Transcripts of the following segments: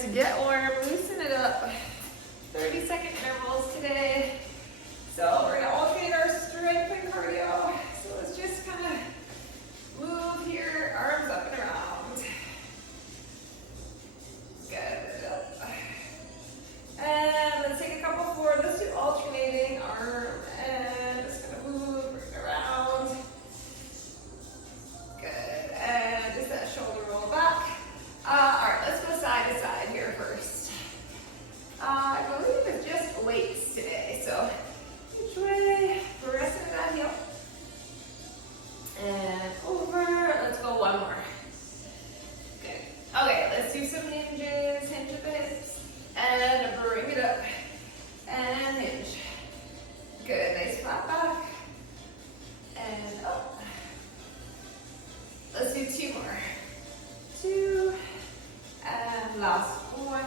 to get warm, loosen it up. 30-second intervals today. So we're gonna alternate our strength and cardio. So let's just kind of move here, arms up and around. Good. And let's take a couple forward. Let's do alternating arm and just gonna move around. Good. And just that shoulder roll back. All right, let's go side to side here first. I believe it's just weights today, so each way, pressing that heel. And over, let's go one more. Good. Okay, let's do some hinges, hinge at the hips, and bring it up, and hinge. Good, nice flat back, and up. Let's do two more. Two, and last one.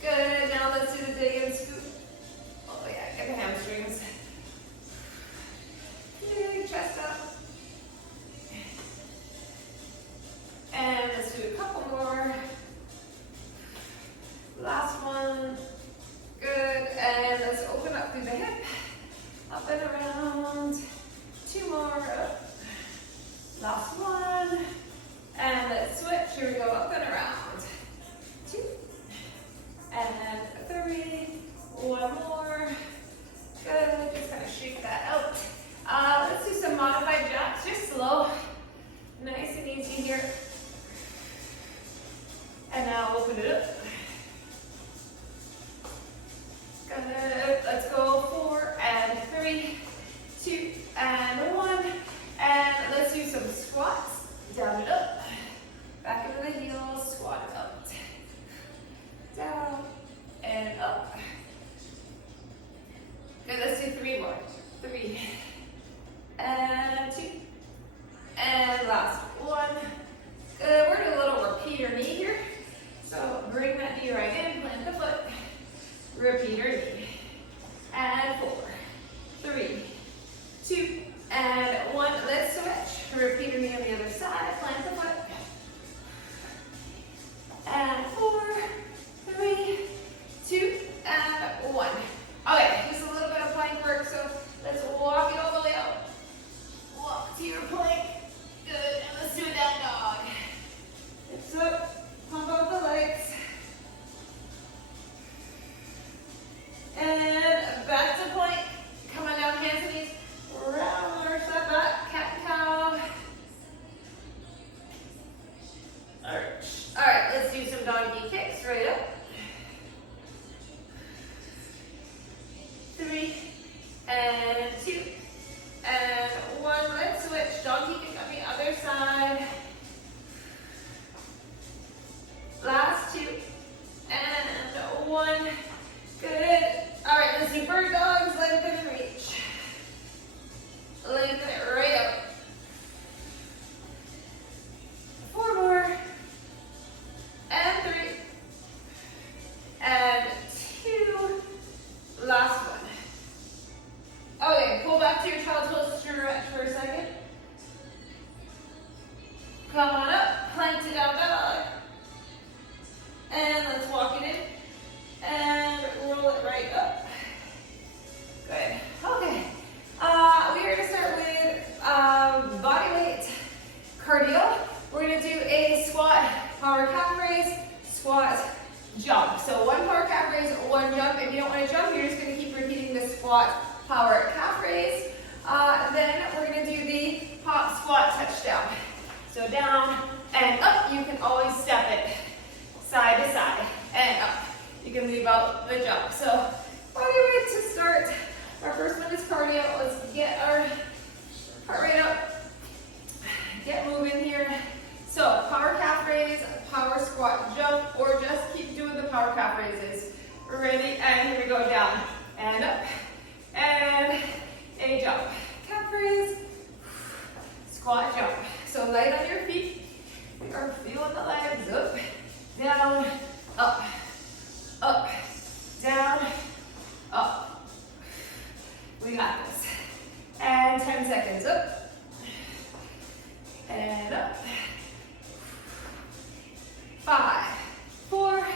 Good, now let's do the dig and scoop. Oh yeah, get the hamstrings. Dig, chest up. And let's do a couple more. Last one. Good, and let's open up through the hip. Up and around. Two more, up. Last one. And let's switch, here we go, up and around. Two. And three, one more. Good, just kind of shake that out. Let's do some modified jacks, just slow. Nice and easy here. And now open it up. Good, let's go 4 and 3, 2 and 1. And let's do some squats, down and up. Back into the heels, squat up. Down and up. Good, let's do 3 more. 3 and 2 and last one. Good, we're doing a little repeater knee here. So bring that knee right in, plant the foot, repeater knee. And 4, 3, 2 and 1. Let's switch. Repeater knee on the other side, plant the foot. And 4, 3, 2, and 1. Okay, just a little bit of plank work, so let's walk it all the way out. Walk to your plank. Good, and let's do a down dog. Hips up, pump out the legs. And back to plank. Come on down, hands and knees. Round our step back, cat and cow. All right, let's do some donkey kicks right up. 3 and 2 and 1. Let's switch. Donkey kick on the other side. Last 2 and 1. Good. All right, let's do bird dogs. Lengthen and reach. Lengthen it right up. 4 more. And 3. And 2. Last one. Okay, pull back to your child's pose, stretch for a second. Come on up, plank to down dog. And let's walk it in. And roll it right up. Good. Okay. We are going to start with body weight cardio. We're going to do a squat, power calf raise, squat, jump. So 1 power calf raise, 1 jump. If you don't want to jump, you're just going to keep repeating the squat, power calf raise. Then we're going to do the pop squat touchdown. So down and up. You can always step it side to side and up. You can leave out the jump. So body weight to start. Our first one is cardio. Let's get our heart rate up. Get moving here. So power calf raise, power squat, jump, or just keep doing the power calf raises. Ready? And here we go, down and up and a jump. Calf raise, squat, jump. So light on your feet. We are feeling the legs up, down, up, up, down, up. We got this. And 10 seconds up and up. 5, 4,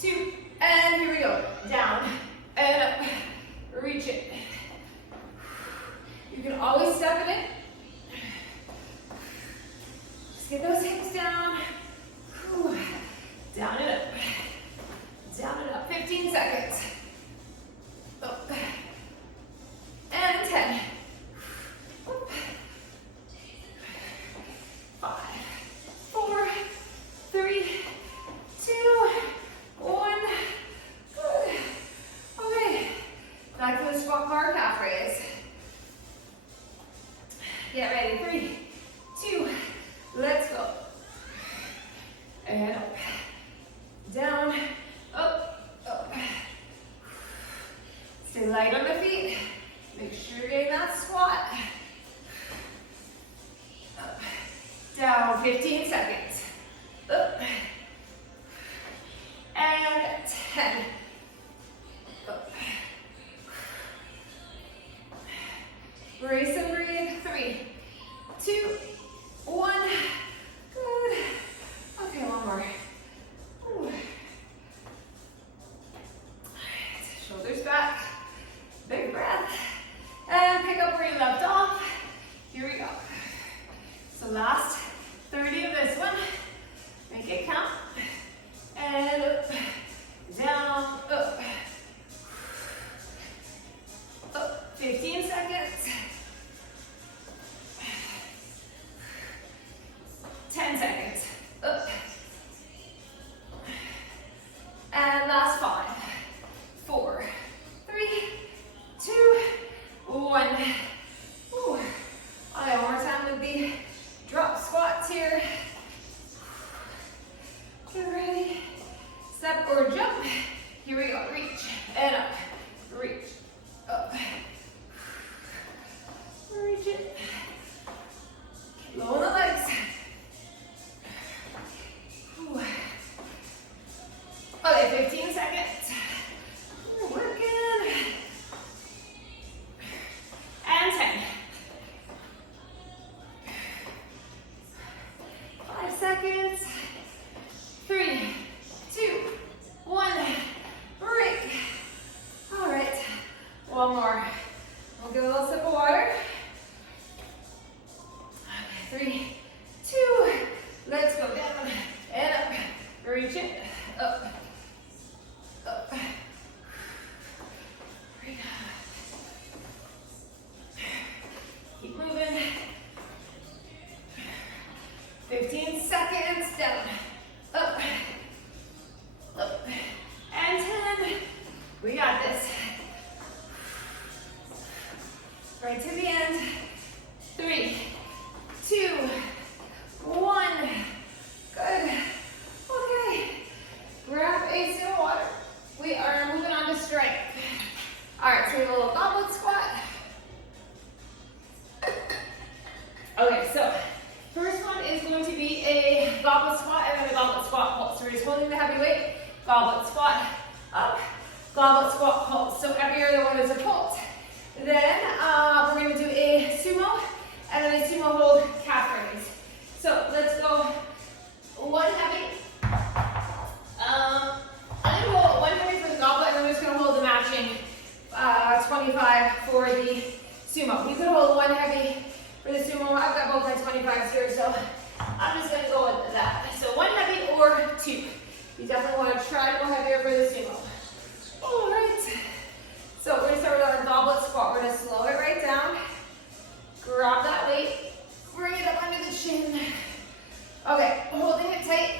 2, and here we go. Down and up. Reach it. You can always step it in. Just get those hips down. Down and up. Down and up. 15 seconds. Up. And 10. 5, 4, 3, 2, 1. Good. Okay. Back to the squat bar calf raise. Get ready. 3, 2, let's go. And up. Down, up, up. Stay light on the feet. Make sure you're getting that squat. Up. Down, 15 seconds. Up. And 10. Up. Brace and breathe. 3, 2, 1. Good. Okay, one more. Ooh. Shoulders back. Big breath. And pick up where you left off. Here we go. So last 30 of this one. Make it count. And up, down, up. Up, 15 seconds. 10 seconds. Up. And last 5, 4, 3, 2, 1. Ooh. Okay, one more time with the drop squats here. Get ready. Step or jump. Here we go. Reach and up. Reach. Up. Reach it. Low on the legs. Ooh. Okay, 15 seconds. We're working. And 10. 5 seconds. 3, 2, 1. Break. All right. One more. We'll give a little sip of water. Okay, 3, 2. Let's go down and up. Reach it. Up. Up. Break. Keep moving. 15 seconds. Down. Up. Up. And 10. We got this. Right to the end. 3, 2, 1. Good. Okay. Grab a sip of water. We are moving on to strength. All right, so we have a little goblet squat. Okay, so first one is going to be a goblet squat and then a goblet squat pulse. So we're just holding the heavy weight, goblet squat, up, goblet squat pulse. So every other one is a pulse. Then we're going to do a sumo and then a sumo hold calf raise. So let's go one heavy. I'm going to hold one heavy for the goblet and I'm just going to hold the matching 25 for the sumo. You could hold one heavy for the sumo. I've got both my 25s here, so I'm just going to go with that. So one heavy or 2. You definitely want to try to go heavier for the sumo. All right. So we're going to start with our goblet squat. We're going to slow it right down. Grab that weight. Bring it up under the chin. Okay, holding it tight.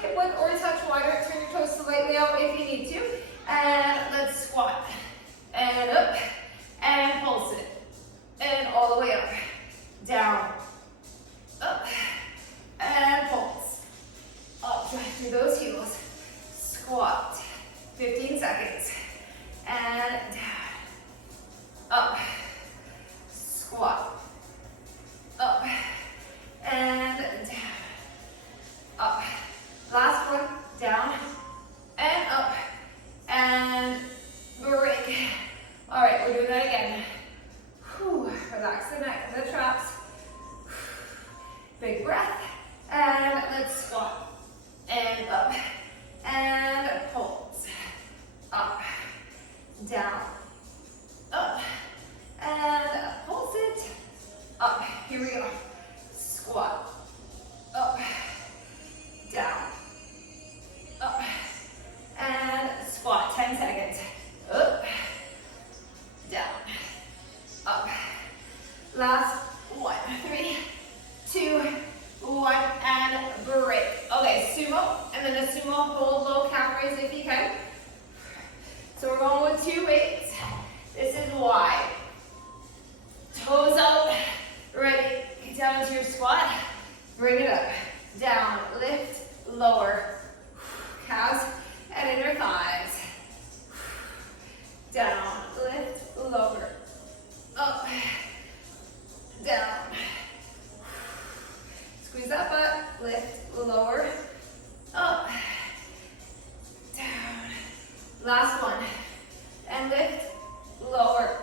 Hip width or touch wider. Turn your toes slightly out if you need to. And let's squat. And up. And pulse it. And all the way up. Down. Up. And pulse. Up. Drive through those heels. Squat. 15 seconds. And down. Up. Squat. Up. And down. Up. Last one. Down. And up. And break. All right, we're doing that again. Whew. Relax the neck and the traps. Big breath. And let's squat. And up. and pulse. Up, down, up, and pulse it. Up, here we go. Squat, up, down, up, and squat, 10 seconds. Up, down, up. Last one, 3, 2, 1, and break. Okay, sumo, and then a sumo hold low calf raise if you can. So we're going with 2 weights. This is wide. Toes out, ready. Get down into your squat. Bring it up, down, lift, lower. Calves and inner thighs. Down, lift, lower. Up, down. Squeeze that butt, lift, lower, up, down. Last one. And lift, lower,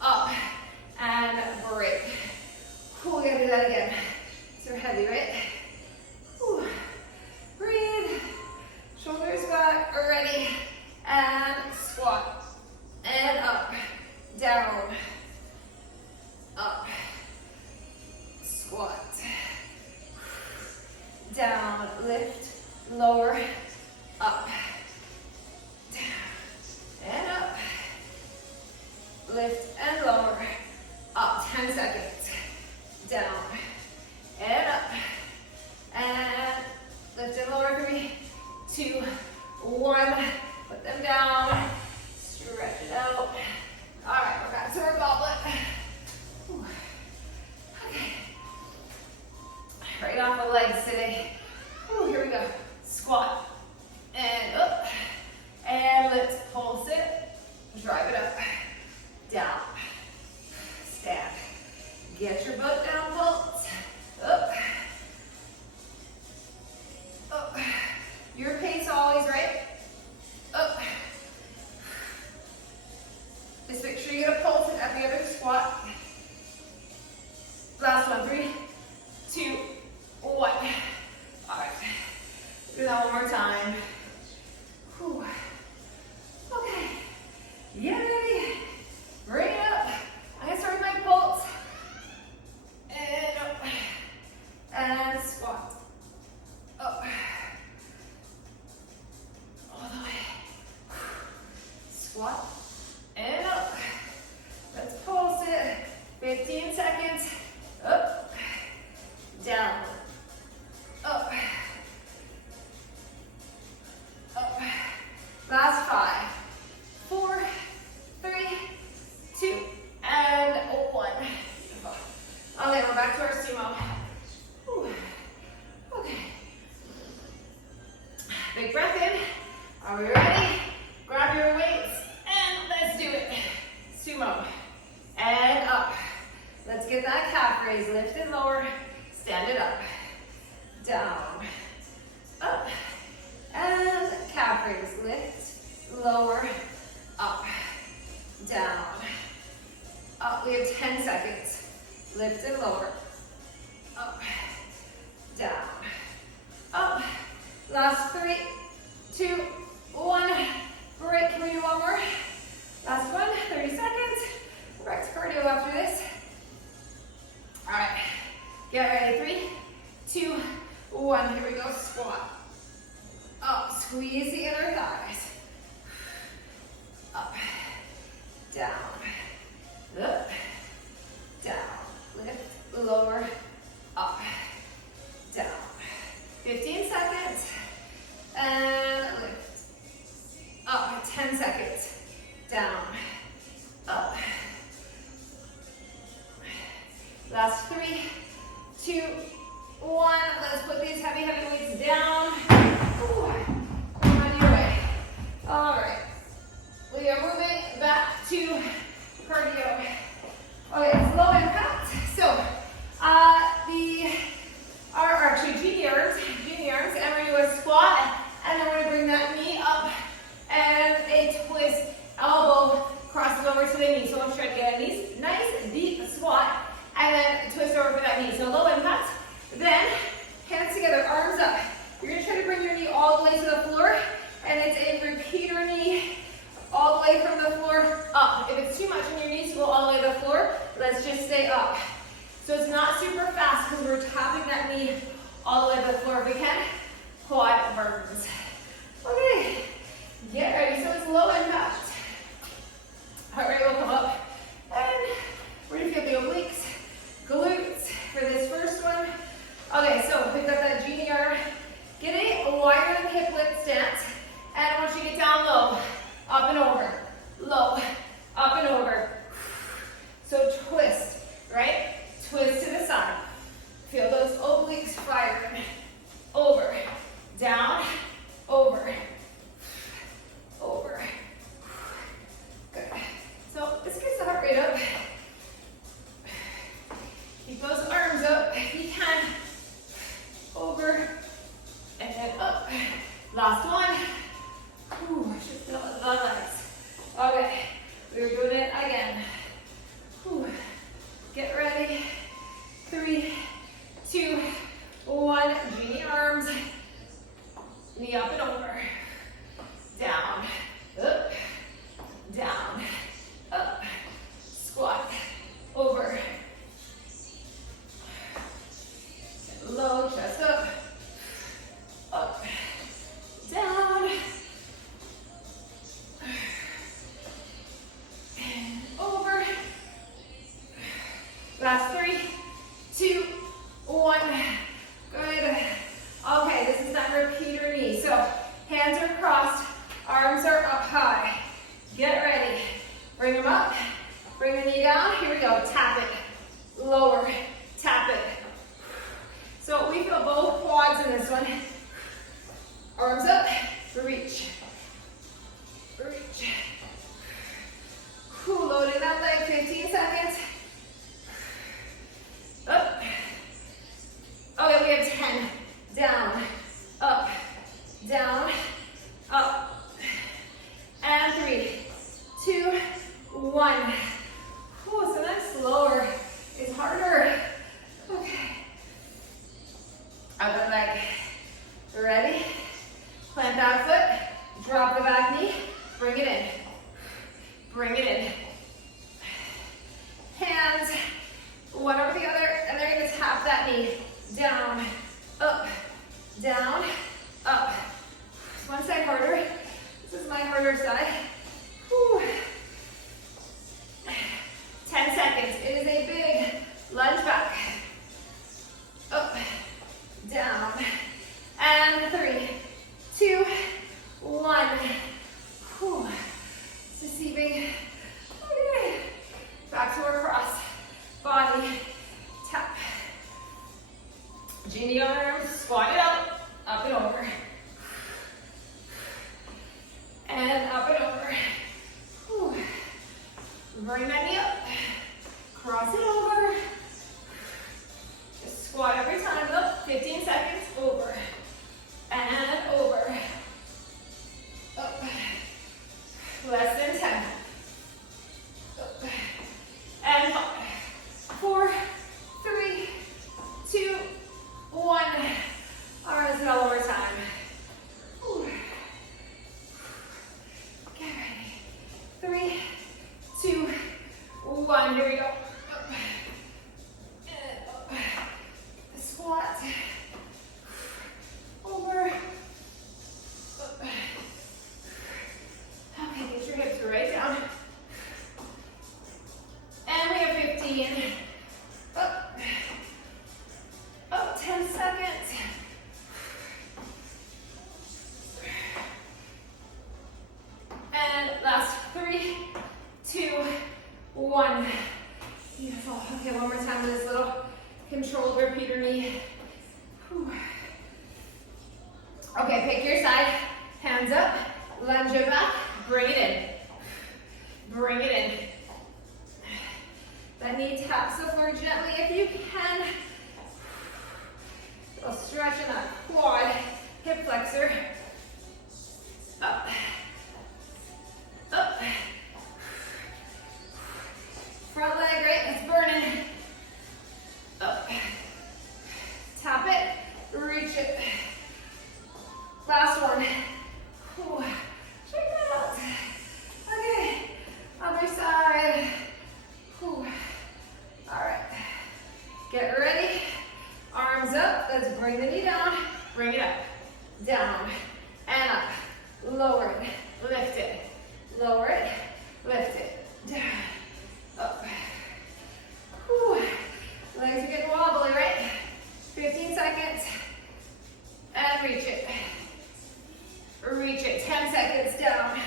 up, and break. Whew, we gotta do that again. These are heavy, right? Whew. Breathe. Shoulders back, ready. And squat. And up, down, up, squat, down, lift, lower, up, down, and up, lift and lower, up, 10 seconds, down, and up, and lift and lower, 3, 2, 1, put them down, stretch it out. All right, we're back to our goblet. Whew. Okay. Right off the legs today. Whew, here we go. Squat. And up. And let's pulse it. Drive it up. Down. Stand. Get your butt down, pulse. Up. Up. Your pace always, right? Up. Just make sure you get a pulse in every other squat. Last one, 3, 2, 1. All right, do that one more time. Whew. Okay, get ready. Bring it up. I'm gonna start with my pulse. And up. And squat. Up. All the way. Squat. And up. Let's pulse it. 15 seconds. Up. Down. Up. Up. Last 5, 4, 3, 2, and 1. Beautiful. Okay, we're back to our sumo. Whew. Okay. Big breath in. Are we ready? Grab your weights. Let's do it. Sumo. And up. Let's get that calf raise. Lift and lower. Stand it up. Down. Up. And calf raise. Lift. Lower. Up. Down. Up. We have 10 seconds. Lift and lower. Up. Down. Up. Last 3, 2, 1. Break. Can we do one more? Last one, 30 seconds. Rex cardio after this. All right, get ready. 3, 2, 1. Here we go. Squat. Up. Squeeze the inner thighs. Up. Down. Up. Down. Lift. Lower. Up. Down. 15 seconds. And lift. Up. 10 seconds. Down, up. Last 3, 2, 1. Let's put these heavy weights down. Ooh. Come on all the way to the floor if we can. Quad burns. Okay, get ready. So it's low impact. Heart rate will come up. And we're gonna feel the obliques, glutes for this first one. Okay, so we've got that GDR. Get a wider hip width stance. And I want you to get down low, up and over, low, up and over. So twist, right? Twist to the side. Feel those obliques firing. Over, down, over, over. Good. So this gets the heart rate up. Keep those arms up if you can. Over and up. Last one. Ooh, I should feel the legs. Okay, we're doing it again. Ooh. Get ready. 3, 2, 1. Genie arms. Knee up and over. Down. Up. Down. Up. Squat. Over. Low, chest up. Up. Down. And over. Last 3, 2, 1. Good. Okay, this is that repeater knee. So hands are crossed, arms are up high. Get ready. Bring them up. Bring the knee down. Here we go. Tap it. Lower. Tap it. So we feel both quads in this one. Arms up. Reach. Reach. Cool. Loading that leg. 15 seconds. Up. Okay, we have 10. Down. Up. Down. Up. And 3, 2, 1. Ooh, sometimes slower is harder. Okay. Other leg. Ready? Plant that foot. Drop the back knee. Bring it in. Bring it in. Hands one over the other, and then you're going to tap that knee. Down, up, down, up. One side harder. This is my harder side. Whew. 10 seconds. It is a big lunge back. Up, down, and 3, 2, 1. Whew. Deceiving. Okay. Back to our cross. Body, tap. Genie arms, squat it up and over. And up and over. Whew. Bring that knee up. Cross it over. Just squat every time up. 15 seconds. Over. And over. Up. Less than 10. Up. And 5, 4, 3, 2, 1. All right, let's do it all over time. Whew. Get ready. 3, 2, 1. Here we go. Up. And up. Squat. Over. Up. Okay, get your hips right down. And we have 15. Up. Up 10 seconds. And last 3, 2, 1. Beautiful. Okay, one more time with this little controlled repeater knee. Whew. Okay, pick your side. Hands up. Lunge it back. Bring it in. Bring it in. That knee taps the floor gently if you can. So stretch in that quad, hip flexor. Up. Up. Front leg, right? It's burning. Up. Tap it. Reach it. Last one. Whew. Check that out. Okay. Other side. Whew. All right. Get ready. Arms up. Let's bring the knee down. down, and up. Lower it, lift it, lower it, lift it, down, up. Whew. Legs are getting wobbly, right? 15 seconds, and reach it. Reach it, 10 seconds down.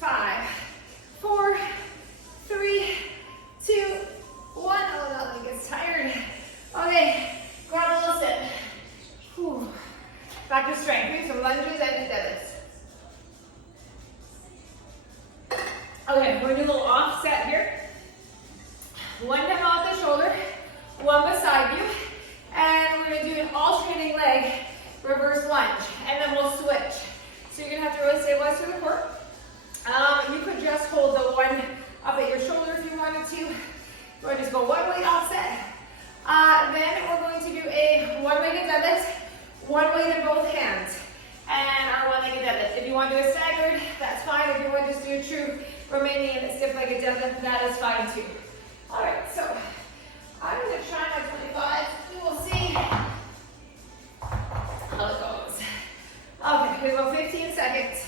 5, 4, 3, 2, 1. Oh, that leg gets tired. Okay, grab a little sit. Whew. Back to strength. Do some lunges and deadlifts. Okay, we're gonna do a little offset here. One down off the shoulder, one beside you, and we're gonna do an alternating leg reverse lunge, and then we'll switch. So you're gonna have to really stabilize through the core. You could just hold the one up at your shoulder if you wanted to. Or just go one weight offset. Then we're going to do a one-legged deadlift, one weight in both hands, and our one-legged deadlift. If you want to do a staggered, that's fine. If you want to just do a true Romanian stiff-legged deadlift, that is fine too. All right, so I'm going to try my 25. We will see how it goes. Okay, we go 15 seconds.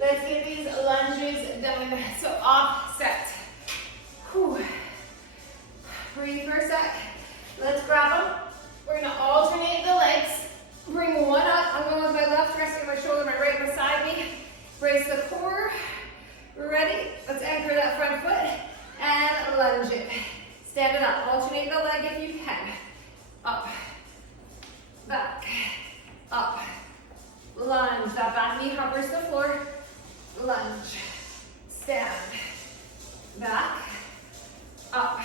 Let's get these lunges done. So offset. Whew. Breathe for a sec. Let's grab them. We're going to alternate the legs. Bring one up. I'm going with my left, resting my shoulder, my right beside me. Brace the core. Ready? Let's anchor that front foot and lunge it. Stand it up. Alternate the leg if you can. Up, back, up. Lunge. That back knee hovers the floor. Lunge. Stand. Back. Up.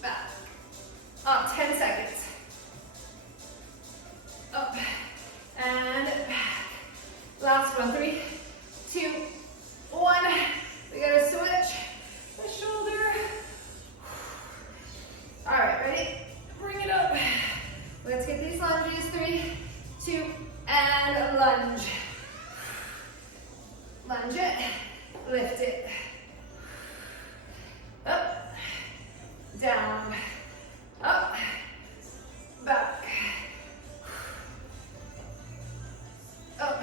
Back. Up. 10 seconds. Up. And back. Last one. 3, 2, 1. We gotta switch the shoulder. All right, ready? Bring it up. Let's get these lunges. 3, 2, and lunge. Lunge it, lift it. Up, down, up, back, up.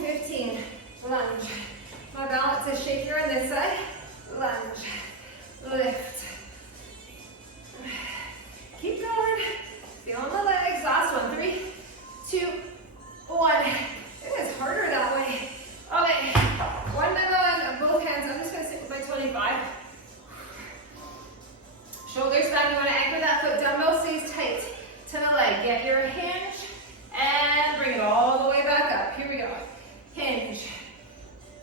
15, lunge. My balance is shakier on this side. Lunge, lift. Keep going. Feeling the legs. Last one. 3, 2, 1. It is harder that way. Okay. One minute on both hands. I'm just going to sit with my 25. Shoulders back. You want to anchor that foot. Dumbbell stays tight to the leg. Get your hinge and bring it all the way back up. Here we go. Hinge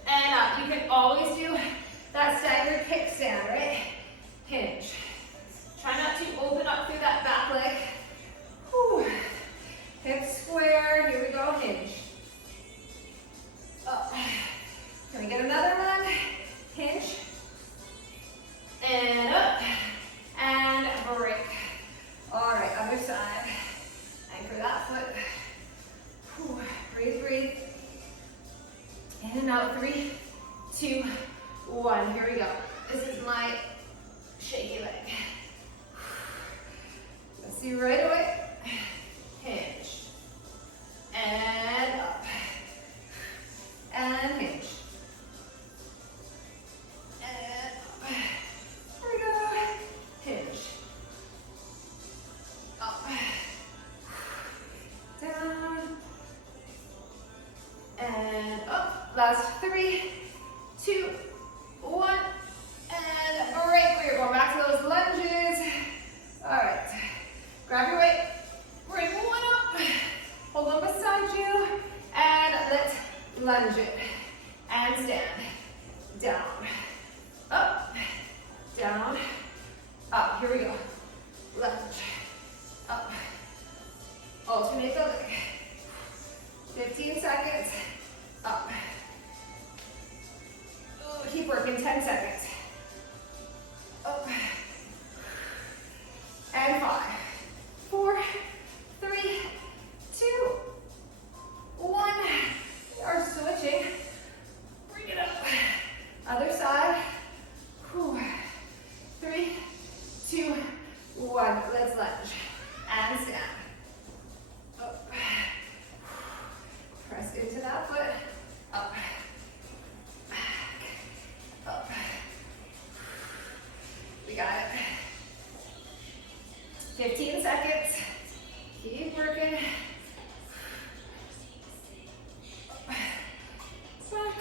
and up. You can always do that staggered kickstand, right? Hinge. Try not to open up through that back leg. Whew. Hips square. Here we go. Hinge. Up. Can we get another one? Hinge. And up. And break. All right, other side. Anchor that foot. Whew. Breathe, breathe. In and out. 3, 2, 1. Here we go. This is my shaky leg. Let's see right away. Hinge. And up. And hinge. And up. Here we go. Hinge. Up. Down. And up. Last 3, 2, 1. And break. We're going back to those lunges. All right. Grab your weight. Bring one up. Hold on beside you. And let's lunge it. And stand. Down. Up. Down. Up. Here we go. Lunge. Up. Alternate the leg. 15 seconds. Up. Ooh, keep working. 10 seconds. Up. And 5, 4, 3, 2, 1. We are switching. Bring it up. Other side. 3, 2, 1. Let's lunge. And stand. Keep working. Back.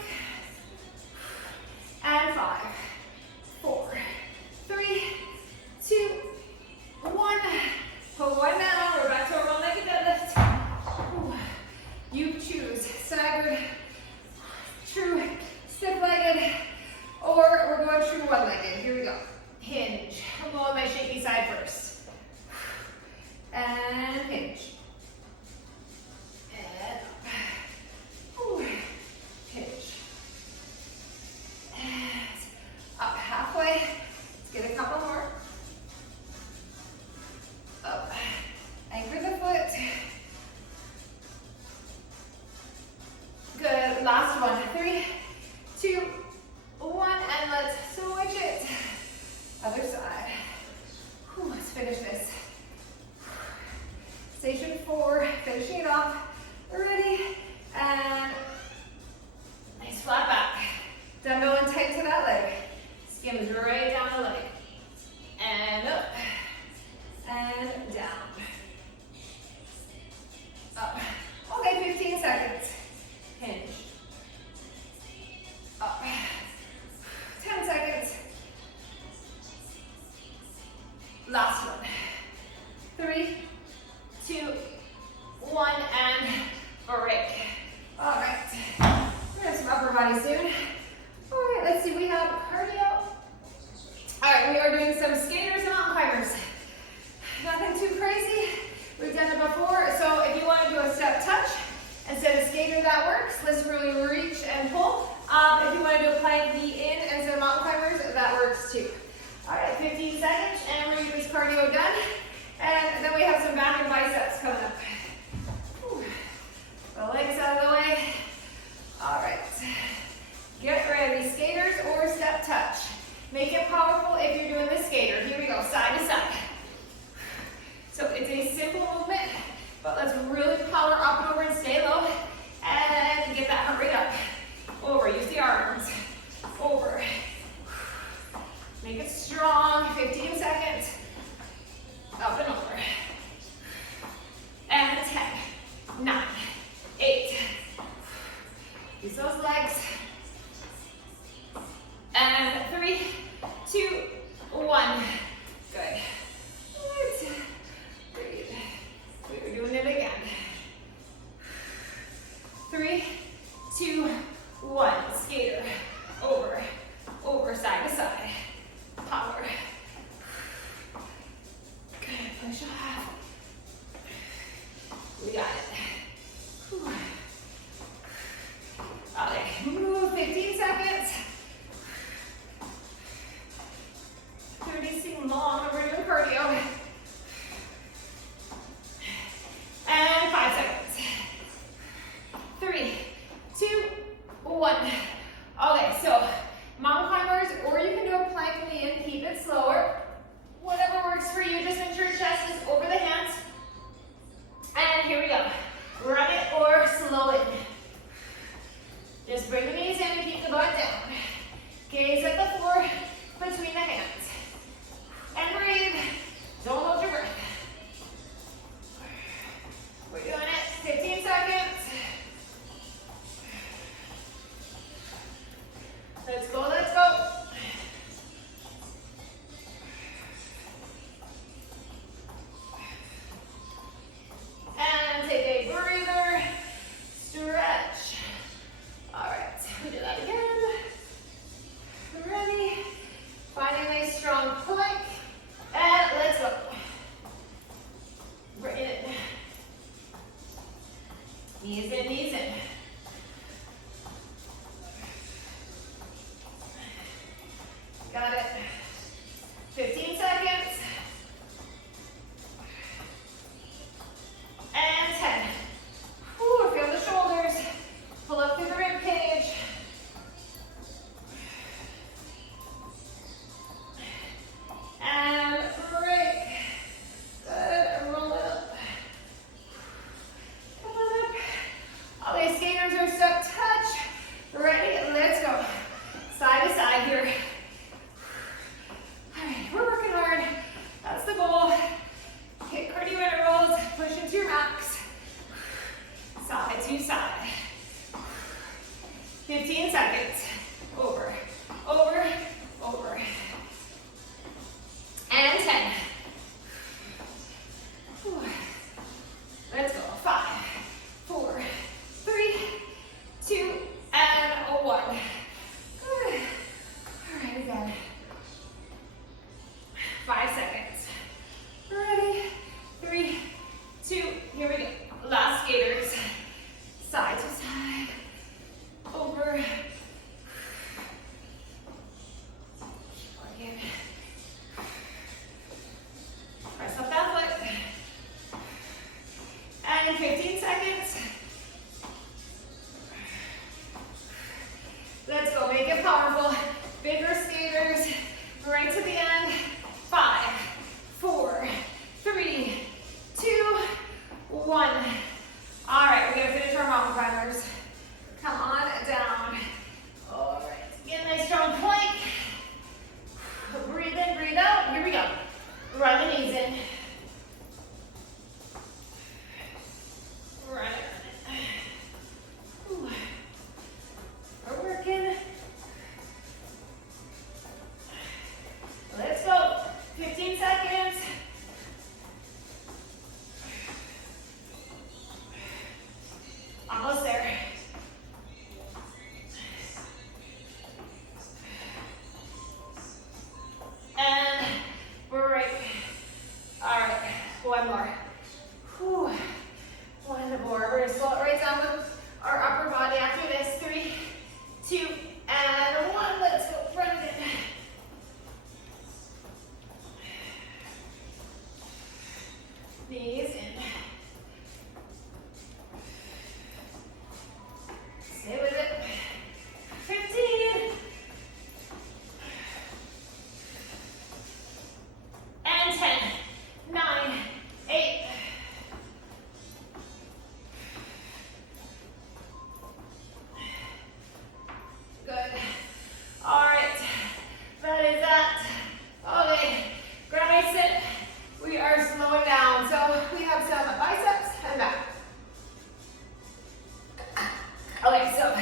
And 5, 4, 3, 2, 1. Put one down. We're back to our one-legged deadlift. You choose staggered, true stiff-legged, or we're going true one-legged. Here we go. Hinge. I'm going my shaky side first. And hinge. And up. Hinge. And up halfway. Let's get a couple more. Up. Anchor the foot. Good. Last one. 3, 2, 1, and let's switch it. Other side. Let's finish this. Station 4, finishing it off. Ready, and nice flat back. Dumbbell in tight to that leg. Skims right down the leg. And up, and down. Up. Okay, 15 seconds. Hinge. Up. 10 seconds. Last one. 3, 2, 1, and break. All right. We're gonna have some upper body soon. All right, let's see. We have cardio. All right, we are doing some skaters and mountain climbers. Nothing too crazy. We've done it before. So if you want to do a step touch instead of skater, that works. Let's really reach and pull. If you want to do a plank knee in instead of mountain climbers, that works too. All right, 15 seconds, and we're going to get this cardio done. And then we have some back and biceps coming up. Whew. The legs out of the way. All right. Get ready, skaters or step touch. Make it powerful if you're doing the skater. Here we go, side to side. So it's a simple movement, but let's really power up and over and stay low. And get that heart rate up. Over, use the arms. Over. Make it strong, 15 seconds. Up and over. And 10, 9, 8. Use those legs. And 3, 2, 1. Good. Good. Breathe. We're doing it again. 3, 2, 1. Skater. Over. Over, side to side. Power. Good. Push off. We got it. Whew. Okay. Move 15 seconds. 30 seem long. We're doing cardio. And 5 seconds. 3, 2, 1. Okay, so mountain climbers, or you can do a plank knee in, keep it slower. Whatever works for you, just make sure your chest is over the hands. And here we go. Run it or slow it. Just bring the knees in and keep the butt down. Gaze at the floor between the hands. And breathe. Don't hold your breath. We're doing it. 15 seconds. Let's go, let's go. And take a breather. Stretch. All right, we do that again. Ready. Find a nice strong plank. And let's go. Bring it in. Knees in, knees in. Got it. 15 seconds. And 10. Ooh, feel the shoulders. Pull up through the rib cage. And break. Good. Roll it up. Pull it up. 15 seconds. Over, over, over. And 10. Let's go. 5, 4, 3, 2, and 1. Good. All right, again. 5 seconds. Ready? 3, 2, here we go. Last skaters. Side to side. Over. Again. Press up that foot. And 15 seconds. Let's go, make it powerful. Bigger skaters, right to the end. 5, 4, 3, 2, 1. All right, we're gonna finish our mountain climbers. Come on down. All right, get a nice strong plank. Breathe in, breathe out. Here we go. Run the knees in. Run it. Ooh. We're working. Let's go. 15 seconds. Almost there. And break. All right, one more. Whew. One more. We're gonna slow it right down with our upper body after this. 3, 2, and 1. Let's go. Run it in. Knees in. Stay with it. 15. And 10. 9, 8. Good. All right. That is that. Okay. Grab my sit. We are slowing down. So we have some biceps and back. Okay, so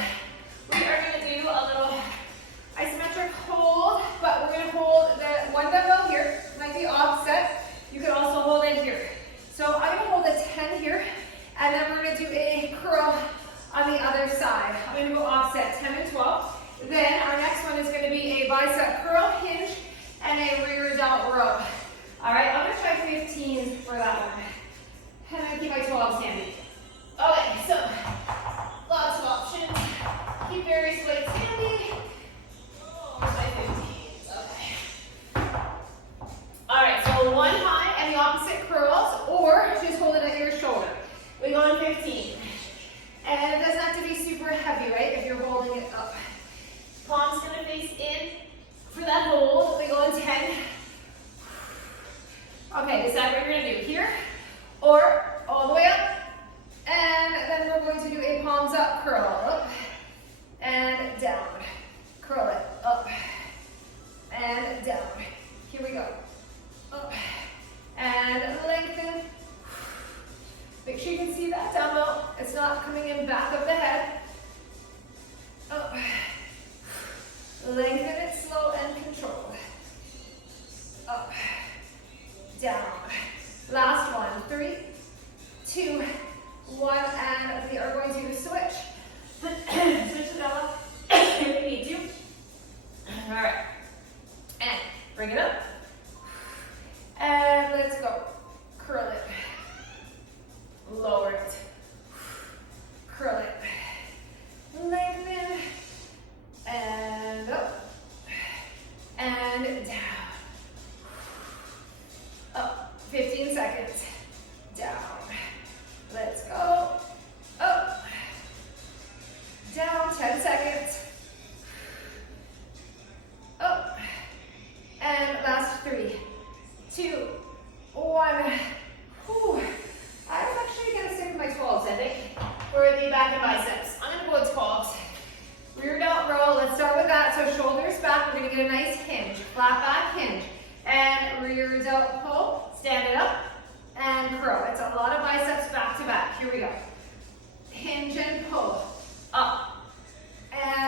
we are going to do a little isometric hold, but we're going to hold the one dumbbell here. Might be offset. You can also hold it here. So I'm going to hold a 10 here, and then we're going to do a curl on the other side. I'm going to go offset 10 and 12. Then our next one is going to be a bicep curl, hinge, and a rear delt row. All right, I'm going to try 15 for that one. And I'm going to keep my 12s handy. Okay, so lots of options. Keep various weights handy. Oh, where's my 15s? Okay. All right, so one high and the opposite curls, or just hold it at your shoulder. We go on 15. And it doesn't have to be super heavy, right, if you're holding it up. Palms going to face in for that hold. We go on 10. Okay, decide what you're going to do. Here, or all the way up. And then we're going to do a palms up curl. Up and down. Curl it. Up and down. Here we go. Up and lengthen. Make sure you can see that dumbbell. It's not coming in back of the head. Up. Lengthen it slow and controlled. Up. Down. Last one. 3, 2, 1, and we are going to switch. Switch the dumbbell if we need to. All right. And bring it up. And let's go. Curl it. Lower it. Curl it. Lengthen. And up. And down. Up. 15 seconds. Down. Let's go. Up. Down. 10 seconds. Up. And last 3, 2, 1. Whew. I was actually going to stick with my 12s, I think, for the back and biceps. I'm going to go with 12s. Rear delt row, let's start with that. So shoulders back, we're going to get a nice hinge. Flat back hinge. And rear delt pull, stand it up, and curl. It's a lot of biceps back to back. Here we go. Hinge and pull. Up. And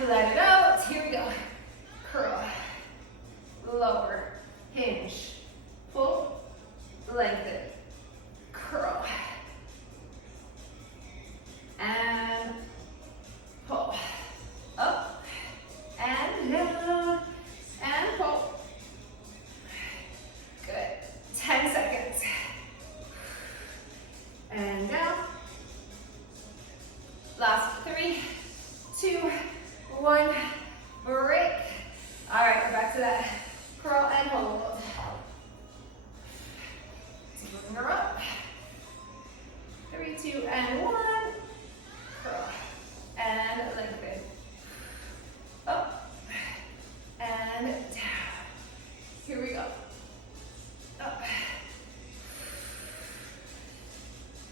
Let it out. Here we go. Curl. Lower. Hinge. Pull. Lengthen. Curl. And pull. Up. And down. And pull. Good. 10 seconds. And down. Last 3, 2, 1. Break. All right, we're back to that curl and hold. Bring her up. 3, 2, and 1. Curl. And lengthen. Up. And down. Here we go. Up.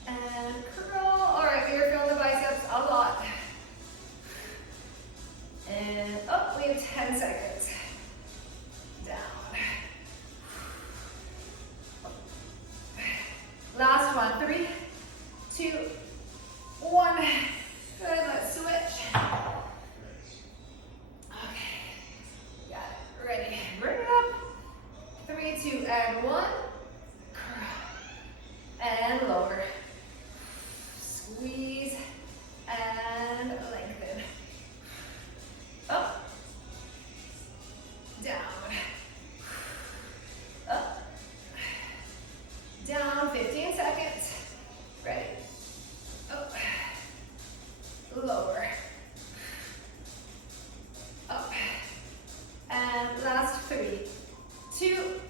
And curl. All right, you're feeling the biceps a lot. And up, we have 10 seconds. Down. Last one, 3, 2, 1. Good, let's switch. Okay, got it, ready. Bring it up. 3, 2, and 1. Curl. And lower. Squeeze. And lengthen. Up. Down. Up. Down. 15 seconds. Ready. Up. Lower. Up. And last 3, 2,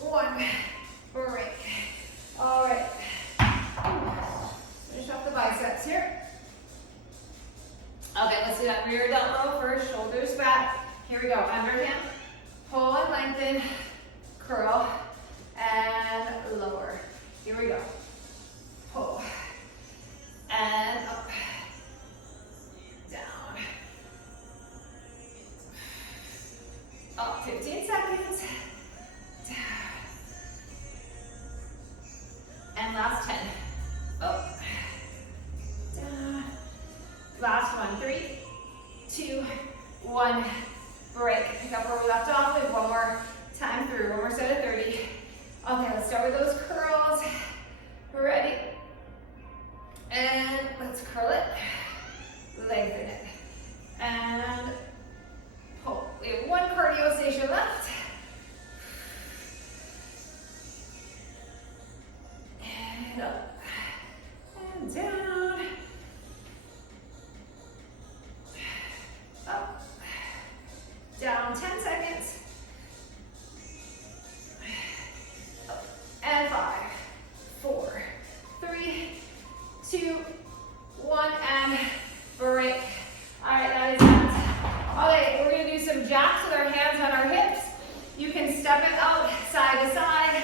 1. Break. All right. Finish off the biceps here. Okay, let's do that rear delt row first. Shoulders back. Here we go. Underhand. Pull and lengthen. Curl. And lower. Here we go. Pull. And up. Down. Up. 15 seconds. Down. And last 10. Up. Down. Last one. 3, 2, 1. Break. Pick up where we left off with one more time through. One more set of 30. Okay, let's start with those curls. Ready? And let's curl it. Lengthen it. And pull. We have one cardio station left. And up. And down. Up. Down. 10 seconds. Up. And 5, 4, 3, 2, 1, and break. All right, that is that. Okay, we're gonna do some jacks with our hands on our hips. You can step it out side to side.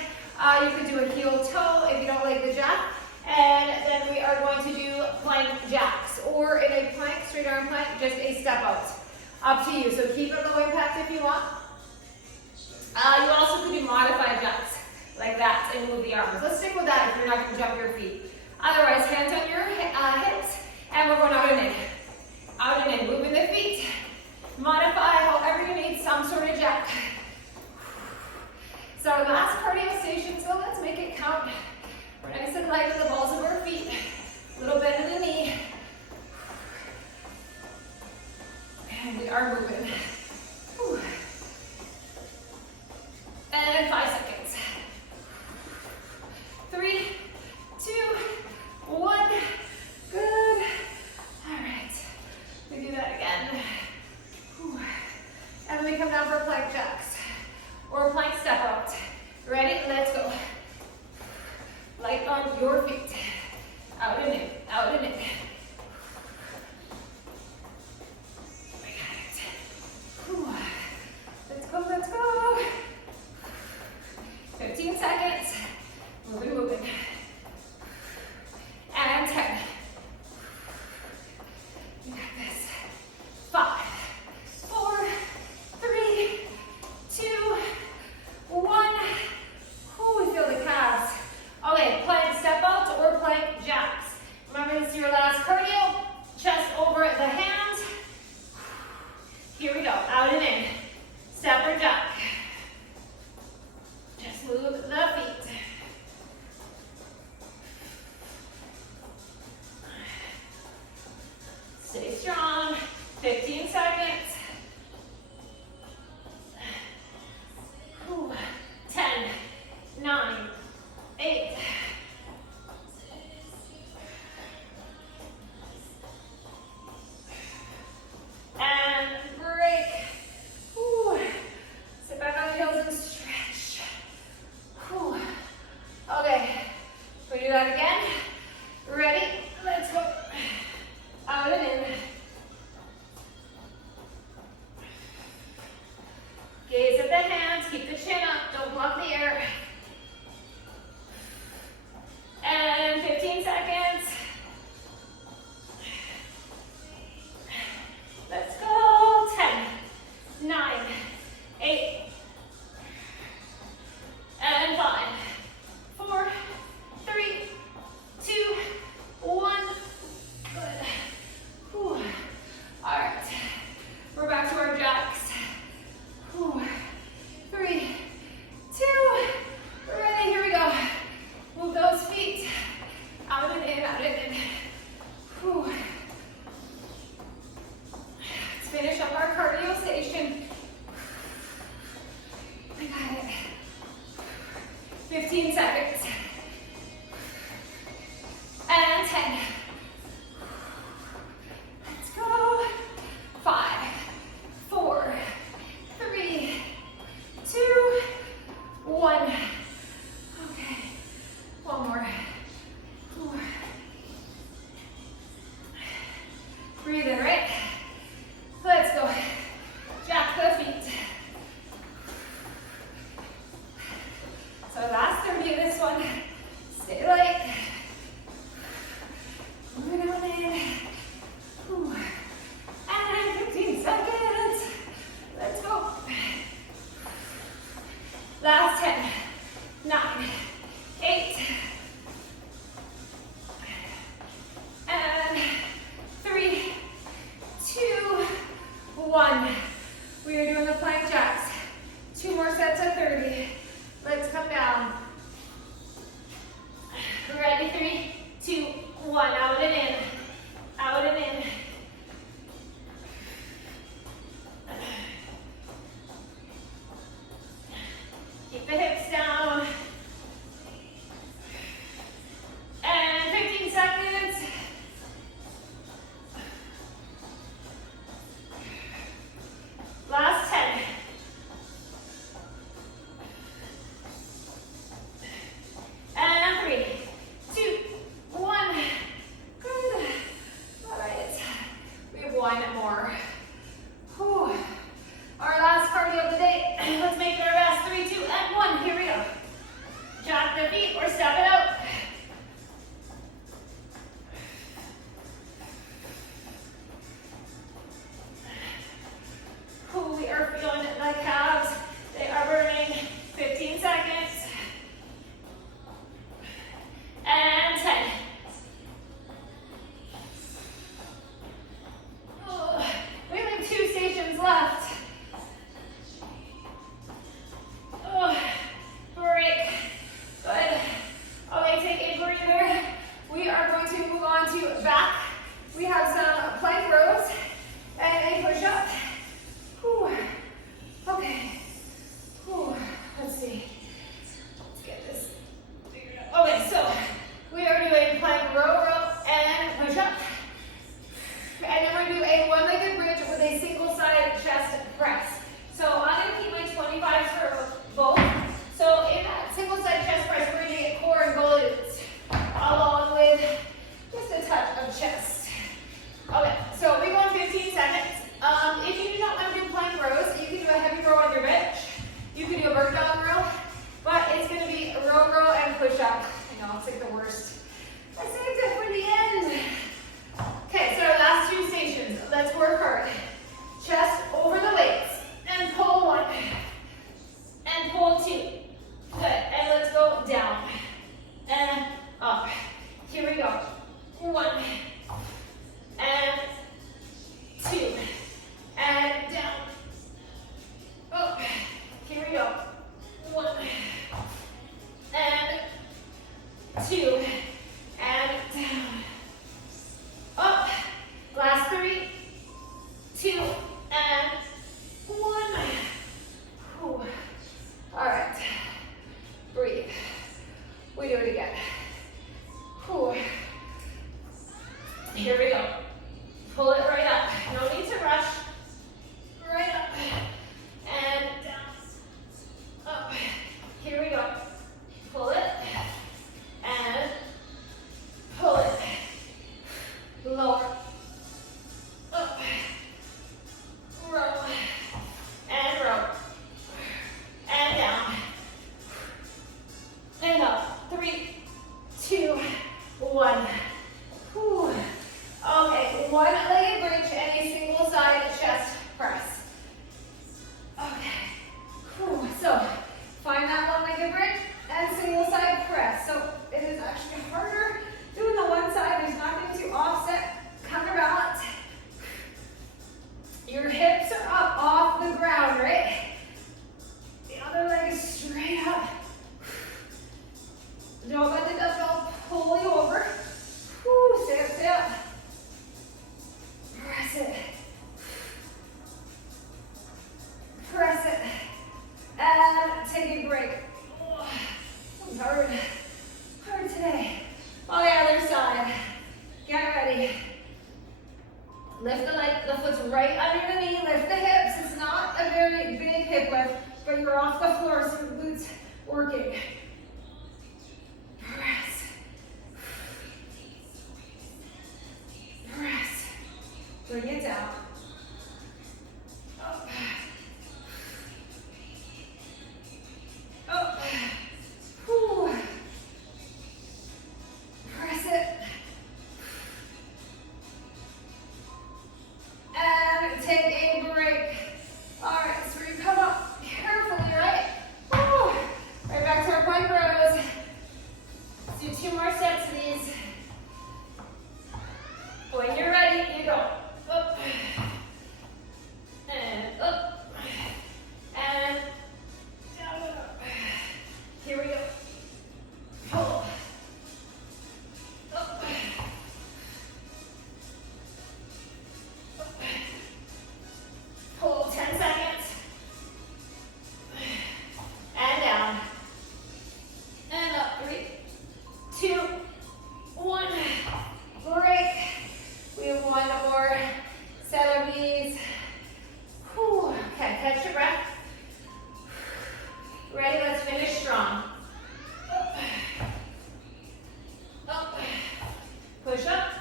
You can do a heel toe if you don't like the jack. And then we are going to do plank jacks, or in a plank, straight arm plank, just a step out. Up to you. So keep it low impact if you want. You also can do modified jacks like that and move the arms. Let's stick with that if you're not going to jump your feet. Otherwise, hands on your hips, and we're going out and in. Out and in. Moving the feet. Modify however you need some sort of jack. So our last cardio station, so let's make it count. We're nice and light with the balls of our feet. A little bend in the knee. And we are moving. Whew. And 5 seconds. 3, 2, 1. Good. All right. We do that again. Whew. And then we come down for plank jacks or plank step out. Ready? Let's go. Light on your feet. Out and in. Out and in. Let's go, let's go. 15 seconds. Moving, moving. And 10. You got this. 5, 4, 3, 15 seconds. 10, 9, 8. And break. Whew. Sit back on your heels and stretch. Whew. Okay, we do that again. Ready? Let's go. Out and in. Gaze at the hands, keep the chin up, don't block the air. And 15 seconds. Let's go. 10, 9, 8, and 5, 4, 3, 2, 1. Good. Whew. All right. We're back to our jacks. 3, 2, ready, here we go. Move those feet out and in, out and in. Whew. Let's finish up our cardio station. I got it. 15 seconds. And 10. Let's go. 5, 4, 3, 2, 1. Okay, one more. Breathe in, right? Let's go. Jack the feet. So last 30 of this one. Stay light. Moving on in. And 15 seconds. Let's go. Last 10, 9, 8, and 3, 2, 1. We are doing the plank jacks. 2 more sets of 30. Let's come down. Ready? 3, 2, 1. Out and in. Out and in. Keep the hips down. And 15 seconds. Last 10. And 3, 2, 1. Good. All right. We have 1 more. Whew. Our last cardio of the day. Let's make it our best. 3, 2, and 1. Here we go. Jack the feet or step it out. Ooh, we are feeling it in the calves. They are burning. 15 seconds. And 10. Oh, we only have 2 stations left. Oh, break. Good. Lift the leg, the foot's right under the knee. Lift the hips. It's not a very big hip lift, but you're off the floor, so the glutes working. Press. Press. Bring it down. Up. Up. Whew. Press it. And take a break. All right, so you come up carefully, right? Whew. Right back to our plank rows. Let's do 2 more sets of these. When you're ready, you go up and up and down and up. Here we go. Pull. Up. Up. Pull 10 seconds. And down. And up. 3, 2, 1. Break. We have 1 more set of these. Whew. Okay, catch your breath. Ready? Let's finish strong. Up. Up. Push up.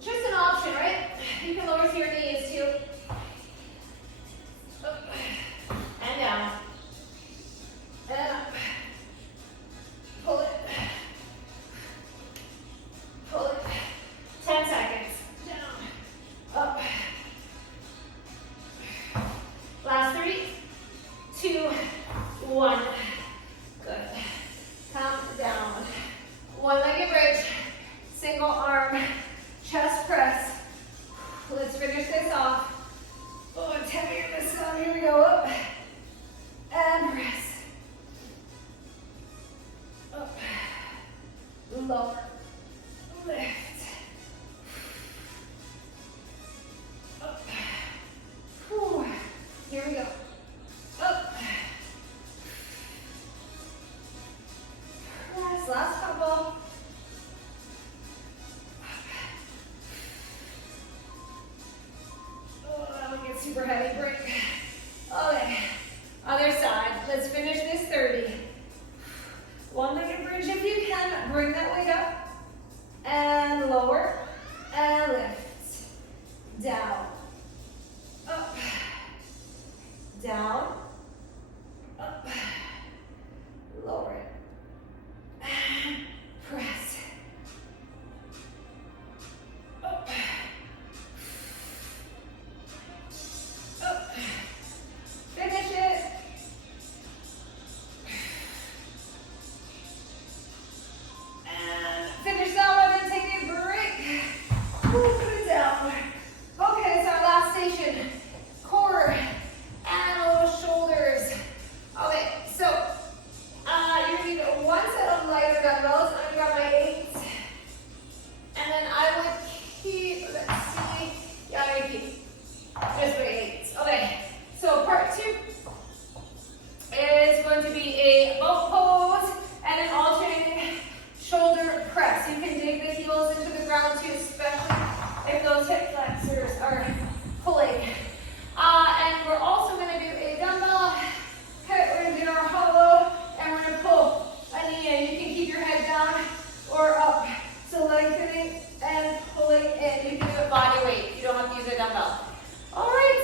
Just an option, right? You can lower to your knees too. Up. And down. And up. Pull it. Pull it. 10 seconds. Down. Up. Last 3, 2, 1. Good. Come down. One-legged bridge. Single arm. Chest press. Let's finish this off. Oh, it's heavier this time. Here we go. Up. And press. Up. Lower. Lift. Up. Whew. Here we go. Up. Press. Last couple. Oh, that one gets super heavy. Break. Okay. Other side. Let's finish this 30. One-legged bridge if you can. Bring that weight up. And lower. And lift. Down. Up. Down. Up. Lower it. And press. Up. Up. Finish it. And finish that one and take a break. Put it down. Okay, it's our last station. Core and a little shoulders. Okay, so you're gonna need 1 set of lighter dumbbells. I've got my 8s. And then I would keep, let's see, yeah, I'm gonna keep just my 8s. Okay, so part 2 is going to be a boat pose and an alternating shoulder press. You can dig the heels into the ground too, especially if those hip flexors are pulling. And we're also going to do a dumbbell. Okay, we're going to do our hollow and we're going to pull a knee in. You can keep your head down or up. So lengthening and pulling in. You can do it body weight. You don't have to use a dumbbell. All right.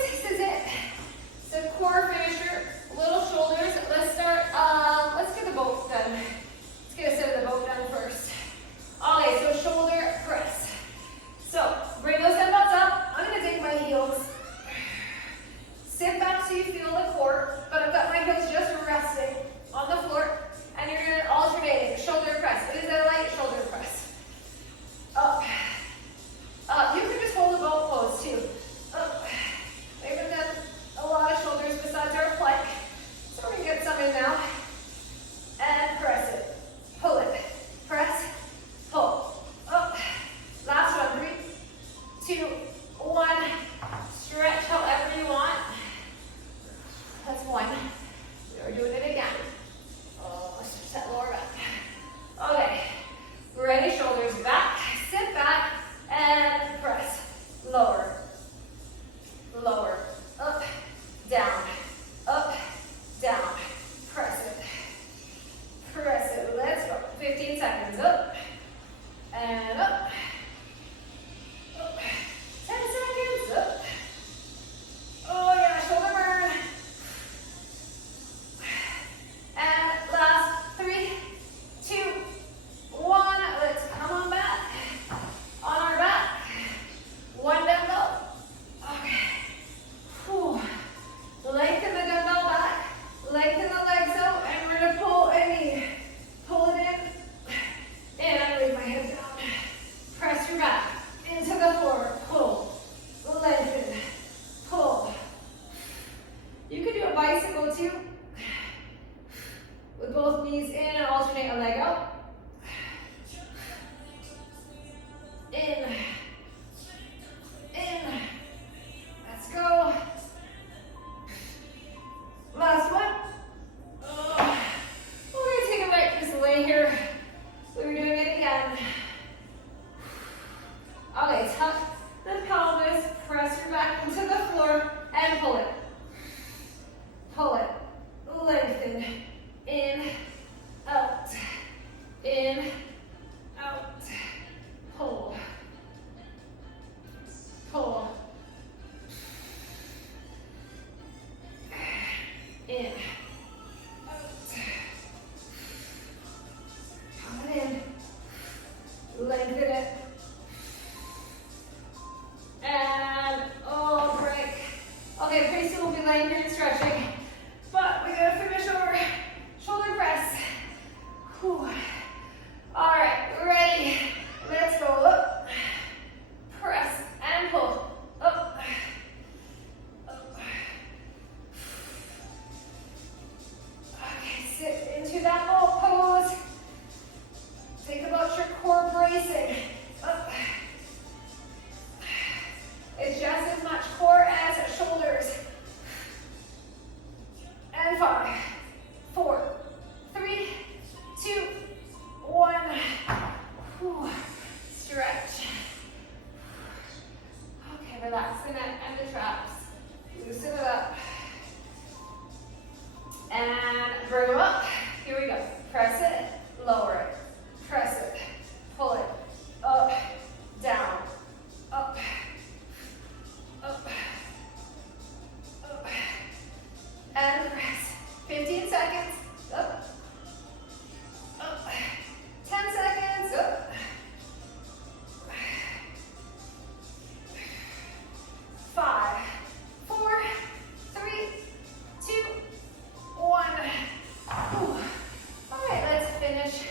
and the traps. Loosen it up. And bring them up. Here we go. Press it, lower it. Press it, pull it, up, down, up, up, up, and press. 15 seconds, up, up, 10 seconds, up, 5, 4, 3, 2, 1. All right, let's finish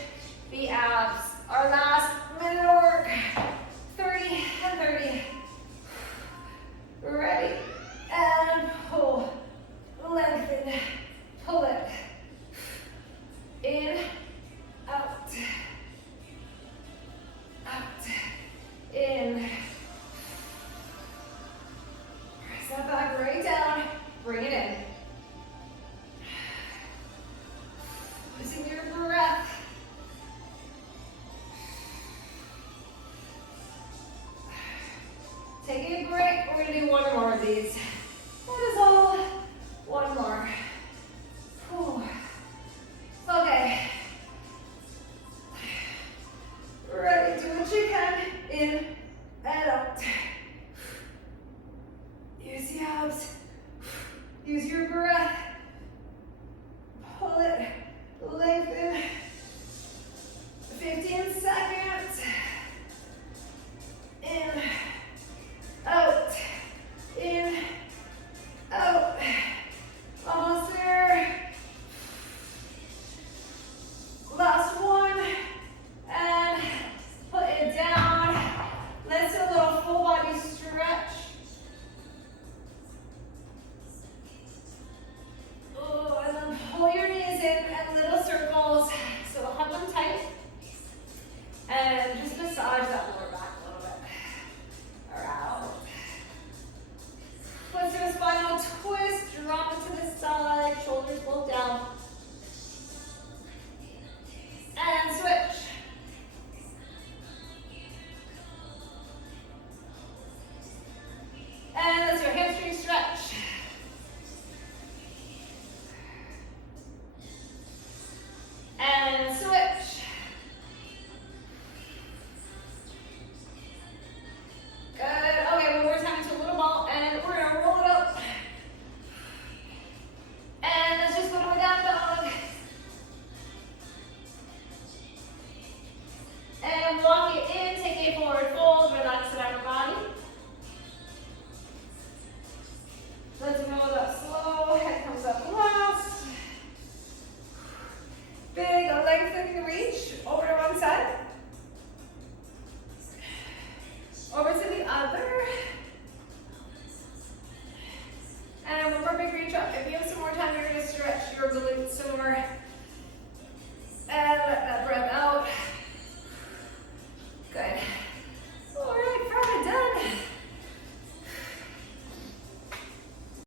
the abs. Our last minute of work. 30 and 30. Ready, and pull, lengthen, pull it, in, out, out, in. Press that back right down, bring it in. Losing your breath. Take a break, we're gonna do one more of these. That is all, one more. Whew. Okay. Ready, do what you can, in and out. Use the abs, use your breath.